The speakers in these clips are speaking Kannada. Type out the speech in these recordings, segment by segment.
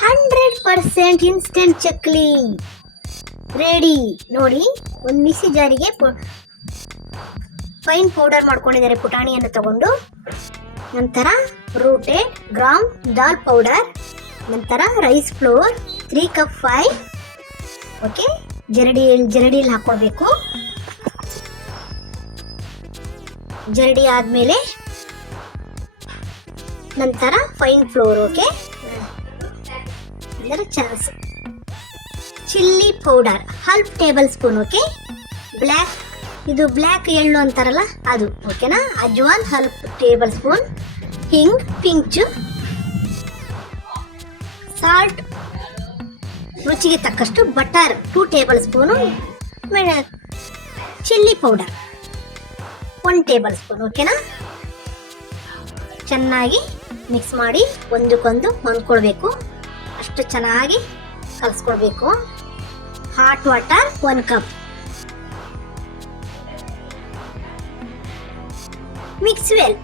100% ಇನ್ಸ್ಟೆಂಟ್ ಚಕ್ಲಿ ರೆಡಿ. ನೋಡಿ, ಒಂದು ಮಿಕ್ಸಿ ಜಾರಿಗೆ ಫೈನ್ ಪೌಡರ್ ಮಾಡ್ಕೊಂಡಿದ್ದಾರೆ ಪುಟಾಣಿಯನ್ನು ತಗೊಂಡು. ನಂತರ ರೋಟೆಡ್ ಗ್ರಾಮ್ ದಾಲ್ ಪೌಡರ್, ನಂತರ ರೈಸ್ ಫ್ಲೋರ್ 3 ಕಪ್ 5. ಓಕೆ, ಜರಡಿಯಲ್ಲಿ ಹಾಕೊಳ್ಬೇಕು. ಜರಡಿ ಆದಮೇಲೆ ನಂತರ ಫೈನ್ ಫ್ಲೋರ್. ಓಕೆ, ಅಂದರೆ chilli powder 1/2 tablespoon. Okay, black ಎಳ್ಳು ಅಂತಾರಲ್ಲ ಅದು. ಓಕೆನಾ, ajwain 1/2 tablespoon, hing pinch, salt ರುಚಿಗೆ ತಕ್ಕಷ್ಟು, butter 2 tablespoon, chilli powder 1 tablespoon. ಓಕೆನಾ, ಚೆನ್ನಾಗಿ ಮಿಕ್ಸ್ ಮಾಡಿ ಒಂದಕ್ಕೊಂದು ಹೊಂದ್ಕೊಳ್ಬೇಕು. ಅಷ್ಟು ಚೆನ್ನಾಗಿ ಕಲಿಸ್ಕೊಳ್ಬೇಕು. Hot water 1 cup. Mix well,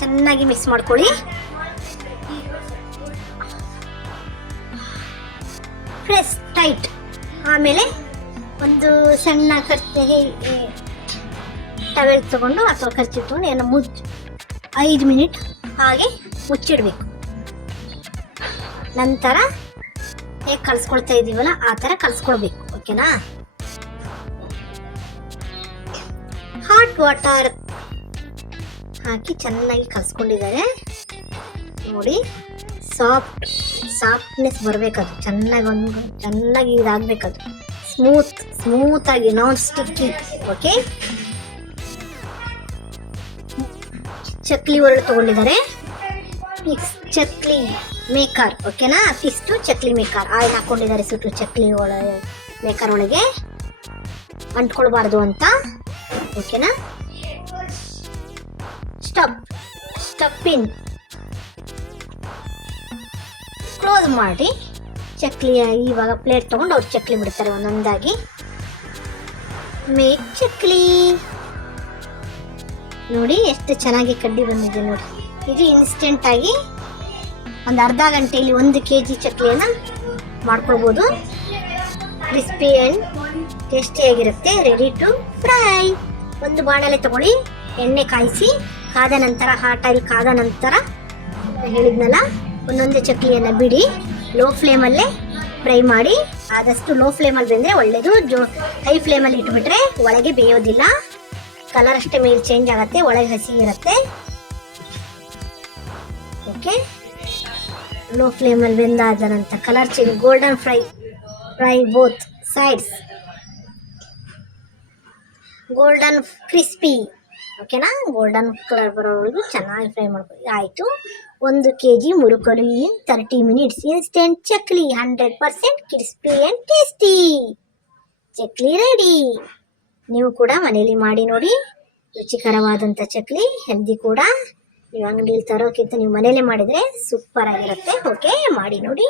ಚೆನ್ನಾಗಿ ಮಿಕ್ಸ್ ಮಾಡ್ಕೊಳ್ಳಿ. Press tight. ಆಮೇಲೆ ಒಂದು ಸಣ್ಣ ಟವೆಲ್ ತಗೊಂಡು ಅಥವಾ ಖರ್ಚು ತಗೊಂಡು ಏನೋ 5 ಮಿನಿಟ್ ಹಾಗೆ ಮುಚ್ಚಿಡ್ಬೇಕು. ನಂತರ ಹೇಗೆ ಕಲಿಸ್ಕೊಳ್ತಾ ಇದೀವಲ್ಲ ಆ ಥರ ಕಲಿಸ್ಕೊಳ್ಬೇಕು. ಓಕೆನಾ, ಹಾಟ್ ವಾಟರ್ ಹಾಕಿ ಚೆನ್ನಾಗಿ ಕಲಿಸ್ಕೊಂಡಿದ್ದಾರೆ. ನೋಡಿ, ಸಾಫ್ಟ್ನೆಸ್ ಬರಬೇಕದು. ಚೆನ್ನಾಗಿ ಇದಾಗಬೇಕದು. ಸ್ಮೂತ್ ಆಗಿ, ನಾನ್ ಸ್ಟಿಕ್ಕಿ. ಓಕೆ, ಚಕ್ಲಿ ಒರಳು ತಗೊಂಡಿದ್ದಾರೆ. ಚಕ್ಲಿ ಮೇಕರ್. ಓಕೆನಾ, ಇಷ್ಟು ಚಕ್ಲಿ ಮೇಕರ್ ಆಯಿಲ್ ಹಾಕೊಂಡಿದ್ದಾರೆ. ಸುಟ್ಟು ಚಕ್ಲಿ ಮೇಕರ್ ಒಳಗೆ ಅಂಟ್ಕೊಳ್ಬಾರ್ದು ಅಂತ. ಓಕೆನಾ, ಸ್ಟಫಿನ್ ಕ್ಲೋಸ್ ಮಾಡಿ ಚಕ್ಲಿ. ಇವಾಗ ಪ್ಲೇಟ್ ತಗೊಂಡು ಅವ್ರು ಚಕ್ಲಿ ಬಿಡ್ತಾರೆ ಒಂದೊಂದಾಗಿ. ಮೇಕ್ ಚಕ್ಲಿ. ನೋಡಿ ಎಷ್ಟು ಚೆನ್ನಾಗಿ ಕಡ್ಡಿ ಬಂದಿದೆ ನೋಡಿ. ಇದು ಇನ್ಸ್ಟೆಂಟ್ ಆಗಿ ಒಂದು ಅರ್ಧ ಗಂಟೆಯಲ್ಲಿ 1 kg ಚಕ್ಲಿಯನ್ನು ಮಾಡ್ಕೊಳ್ಬೋದು. ಕ್ರಿಸ್ಪಿ ಆ್ಯಂಡ್ ಟೇಸ್ಟಿಯಾಗಿರುತ್ತೆ. Ready to fry. ಒಂದು ಬಾಣಲೆ ತಗೊಳ್ಳಿ, ಎಣ್ಣೆ ಕಾಯಿಸಿ, ಕಾದ ನಂತರ ಹಾಟ್ ಆಯಿಲ್ ಕಾದ ನಂತರ ಹೇಳಿದ್ನಲ್ಲ ಒಂದೊಂದೇ ಚಕ್ಲಿಯನ್ನು ಬಿಡಿ. ಲೋ ಫ್ಲೇಮಲ್ಲೇ ಫ್ರೈ ಮಾಡಿ. ಆದಷ್ಟು ಲೋ ಫ್ಲೇಮಲ್ಲಿ ಬೆಂದರೆ ಒಳ್ಳೆಯದು. ಹೈ ಫ್ಲೇಮಲ್ಲಿ ಇಟ್ಬಿಟ್ರೆ ಒಳಗೆ ಬೇಯೋದಿಲ್ಲ. ಕಲರ್ ಅಷ್ಟೇ ಮೇಲೆ ಚೇಂಜ್ ಆಗುತ್ತೆ, ಒಳಗೆ ಹಸಿ ಇರುತ್ತೆ. ಓಕೆ, ಲೋ ಫ್ಲೇಮಲ್ಲಿ ಬೆಂದಾದ ನಂತರ colour change, golden fry both sides, golden crispy. ಓಕೆನಾ, ಗೋಲ್ಡನ್ ಕಲರ್ ಬರೋವರೆಗೂ ಚೆನ್ನಾಗಿ ಫ್ರೈ ಮಾಡ್ಕೊಳ್ಳಿ. ಆಯಿತು. 1 kg ಮುರುಕಲು ಇನ್ 30 minutes. Instant chakli 100% crispy and tasty chakli ready. ನೀವು ಕೂಡ ಮನೇಲಿ ಮಾಡಿ ನೋಡಿ. ರುಚಿಕರವಾದಂಥ ಚಕ್ಲಿ, ಹೆಲ್ದಿ ಕೂಡ. ನೀವು ಅಂಗಡಿಯಲ್ಲಿ ತರೋಕ್ಕಿಂತ ನೀವು ಮನೇಲೆ ಮಾಡಿದರೆ ಸೂಪರ್ ಆಗಿರುತ್ತೆ. ಓಕೆ, ಮಾಡಿ ನೋಡಿ.